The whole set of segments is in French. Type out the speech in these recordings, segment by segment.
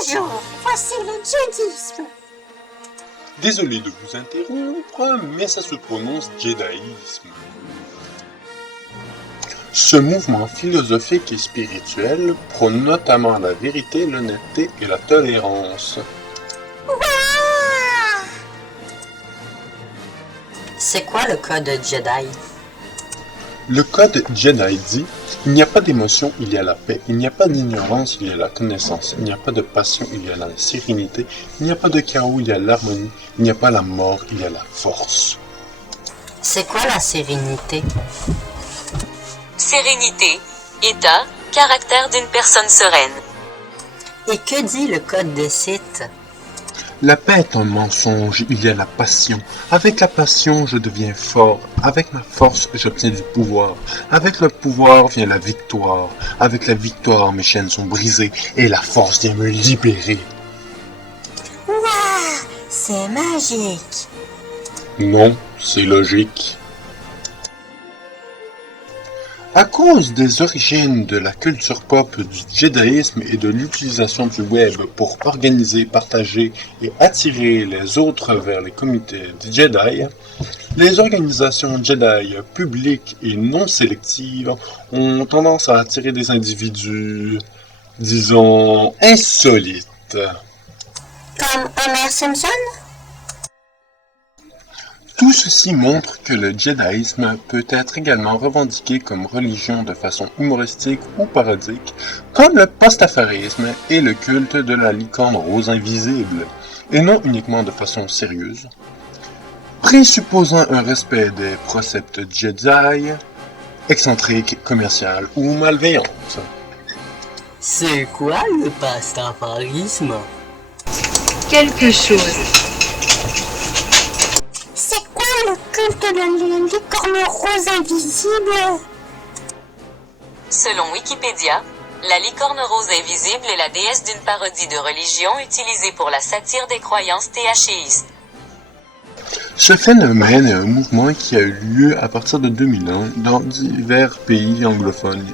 Bonjour, voici le djihadisme. Désolé de vous interrompre, mais ça se prononce djihadisme. Ce mouvement philosophique et spirituel prône notamment la vérité, l'honnêteté et la tolérance. C'est quoi le code Jedi? Le code Jedi dit « Il n'y a pas d'émotion, il y a la paix. Il n'y a pas d'ignorance, il y a la connaissance. Il n'y a pas de passion, il y a la sérénité. Il n'y a pas de chaos, il y a l'harmonie. Il n'y a pas la mort, il y a la force. » C'est quoi la sérénité? Sérénité, état, caractère d'une personne sereine. Et que dit le code des Sith? La paix est un mensonge, il y a la passion. Avec la passion, je deviens fort. Avec ma force, j'obtiens du pouvoir. Avec le pouvoir vient la victoire. Avec la victoire, mes chaînes sont brisées et la force vient me libérer. Waouh, c'est magique. Non, c'est logique. À cause des origines de la culture pop, du djihadisme et de l'utilisation du web pour organiser, partager et attirer les autres vers les communautés de Jedi, les organisations Jedi publiques et non sélectives ont tendance à attirer des individus, disons, insolites. Comme Homer Simpson? Tout ceci montre que le djihadisme peut être également revendiqué comme religion de façon humoristique ou parodique, comme le pastafarisme et le culte de la licorne rose invisible, et non uniquement de façon sérieuse. Présupposant un respect des préceptes Jedi, excentriques, commerciales ou malveillantes. C'est quoi le pastafarisme? Quelque chose. C'est quoi le culte de la licorne rose invisible? Selon Wikipédia, la licorne rose invisible est la déesse d'une parodie de religion utilisée pour la satire des croyances théachéistes. Ce phénomène est un mouvement qui a eu lieu à partir de 2001 dans divers pays anglophones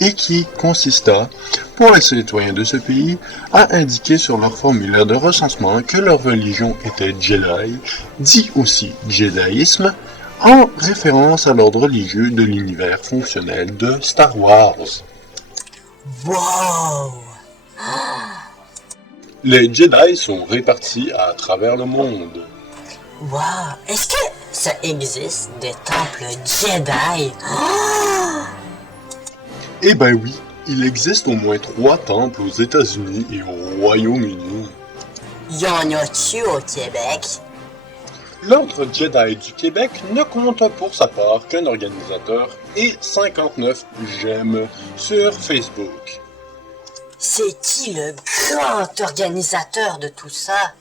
et qui consista, pour les citoyens de ce pays, à indiquer sur leur formulaire de recensement que leur religion était Jedi, dit aussi Jediisme, en référence à l'ordre religieux de l'univers fonctionnel de Star Wars. Wow! Les Jedi sont répartis à travers le monde. Wow! Est-ce que ça existe des temples Jedi? Eh ben oui, il existe au moins 3 temples aux États-Unis et au Royaume-Uni. Y en a-tu au Québec? L'Ordre Jedi du Québec ne compte pour sa part qu'un organisateur et 59 j'aime sur Facebook. C'est qui le grand organisateur de tout ça?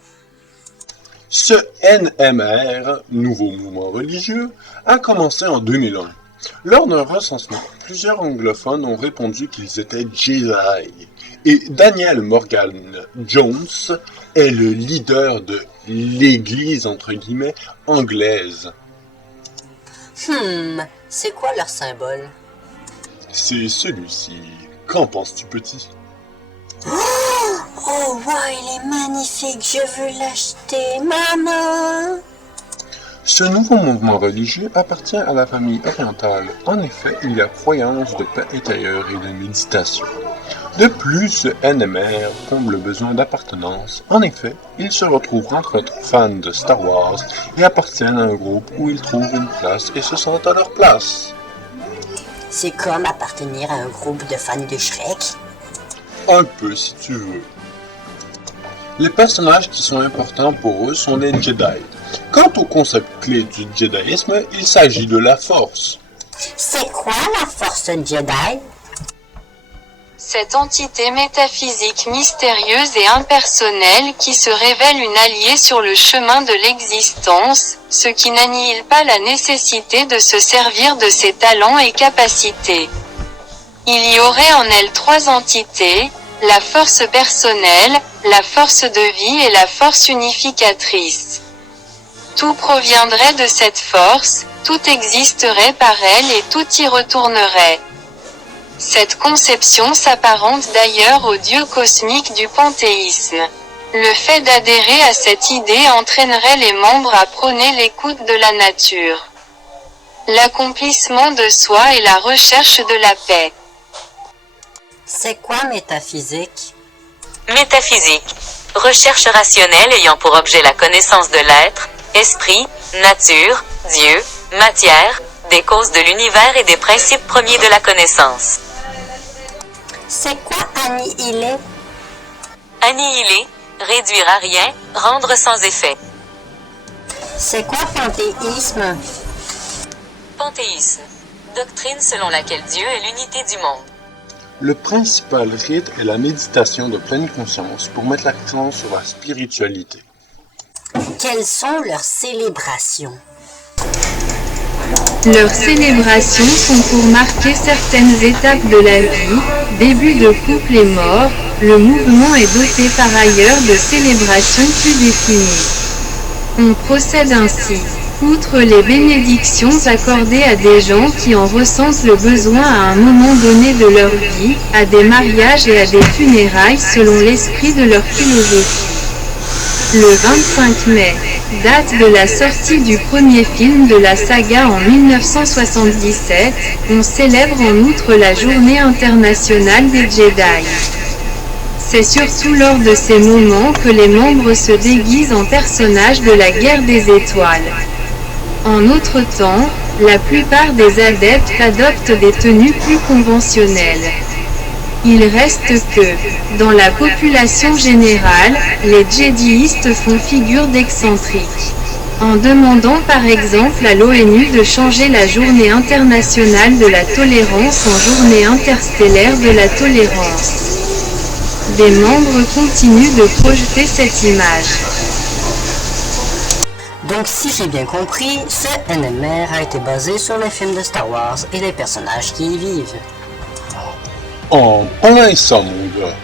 Ce NMR, nouveau mouvement religieux, a commencé en 2001. Lors d'un recensement, plusieurs anglophones ont répondu qu'ils étaient Jedi, et Daniel Morgan Jones est le leader de l'Église entre guillemets anglaise. C'est quoi leur symbole? C'est celui-ci. Qu'en penses-tu, petit? Oh, wow, il est magnifique, je veux l'acheter, maman. Ce nouveau mouvement religieux appartient à la famille orientale. En effet, il y a croyance de paix intérieure et de méditation. De plus, ce NMR comble le besoin d'appartenance. En effet, ils se retrouvent entre autres fans de Star Wars et appartiennent à un groupe où ils trouvent une place et se sentent à leur place. C'est comme appartenir à un groupe de fans de Shrek? Un peu si tu veux. Les personnages qui sont importants pour eux sont les Jedi. Quant au concept clé du Jediisme, il s'agit de la Force. C'est quoi la force Jedi? Cette entité métaphysique mystérieuse et impersonnelle qui se révèle une alliée sur le chemin de l'existence, ce qui n'annihile pas la nécessité de se servir de ses talents et capacités. Il y aurait en elle 3 entités, la force personnelle, la force de vie et la force unificatrice. Tout proviendrait de cette force, tout existerait par elle et tout y retournerait. Cette conception s'apparente d'ailleurs au dieu cosmique du panthéisme. Le fait d'adhérer à cette idée entraînerait les membres à prôner l'écoute de la nature, l'accomplissement de soi et la recherche de la paix. C'est quoi métaphysique? Métaphysique. Recherche rationnelle ayant pour objet la connaissance de l'être, esprit, nature, Dieu, matière, des causes de l'univers et des principes premiers de la connaissance. C'est quoi annihiler? Annihiler, réduire à rien, rendre sans effet. C'est quoi panthéisme? Panthéisme. Doctrine selon laquelle Dieu est l'unité du monde. Le principal rite est la méditation de pleine conscience pour mettre l'accent sur la spiritualité. Quelles sont leurs célébrations? Leurs célébrations sont pour marquer certaines étapes de la vie, début de couple et mort. Le mouvement est doté par ailleurs de célébrations plus définies. On procède ainsi. Outre les bénédictions accordées à des gens qui en ressentent le besoin à un moment donné de leur vie, à des mariages et à des funérailles selon l'esprit de leur philosophie. Le 25 mai, date de la sortie du premier film de la saga en 1977, on célèbre en outre la Journée internationale des Jedi. C'est surtout lors de ces moments que les membres se déguisent en personnages de la guerre des étoiles. En autre temps, la plupart des adeptes adoptent des tenues plus conventionnelles. Il reste que, dans la population générale, les Jediistes font figure d'excentriques. En demandant par exemple à l'ONU de changer la Journée internationale de la tolérance en Journée interstellaire de la tolérance. Des membres continuent de projeter cette image. Donc si j'ai bien compris, ce NMR a été basé sur les films de Star Wars et les personnages qui y vivent. En plein ça, mon gars.